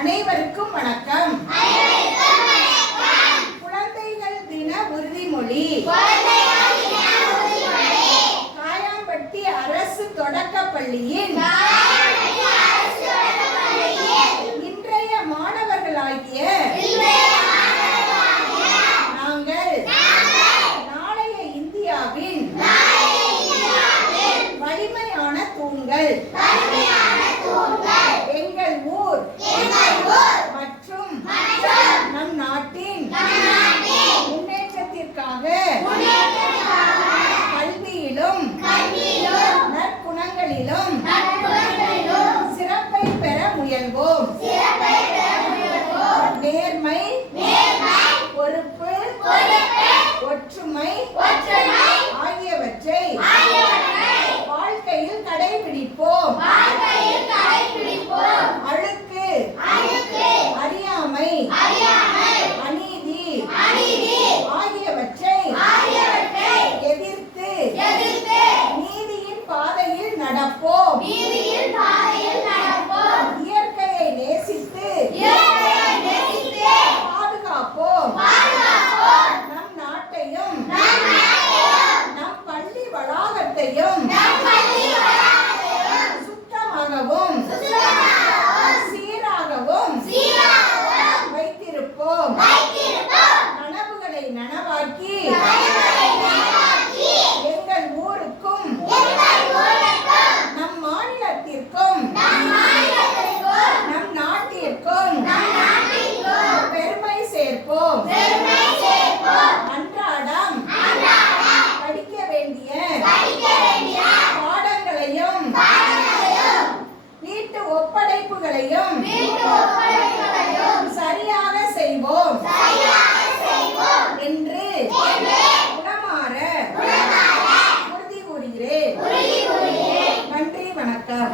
அனைவருக்கும் வணக்கம். குழந்தைகள் தின உறுதிமொழி. காயாம்பட்டி அரசு தொடக்கப்பள்ளியின் இன்றைய மாணவர்களாகிய நாங்கள் நாளைய இந்தியாவின் வலிமையான தூண்கள் எங்கள் ஊர் மற்றும் நம் நாட்டின் முன்னேற்றத்திற்காக கல்வியிலும் நற்குணங்களிலும் சிறப்பை பெற முயல்வோம். நேர்மை, பொறுப்பு, ஒற்றுமை ஆகியவற்றை வாழ்க்கையில் கடைபிடிப்போம். அழுக்கு, அறியாமை, அநீதி ஆகியவற்றை எதிர்த்து நீதியின் பாதையில் நடப்போம். இயற்கையை நேசித்து பாதுகாப்போம். நம் நாட்டையும் நம் பள்ளி வளாகத்தையும் சுத்தமாகவும் சீராகவும் வைத்திருப்போம். கனவுகளை நனவாக்கி எங்கள் ஊருக்கும் நம் மாநிலத்திற்கும் நம் நாட்டிற்கும் பெருமை சேர்ப்போம். அன்றாடம் படிக்க வேண்டிய பாடங்களையும் வீட்டு ஒப்படைப்புகளையும் சரியாக செய்வோம் என்று உளமாற உறுதி கூறுகிறேன். நன்றி, வணக்கம்.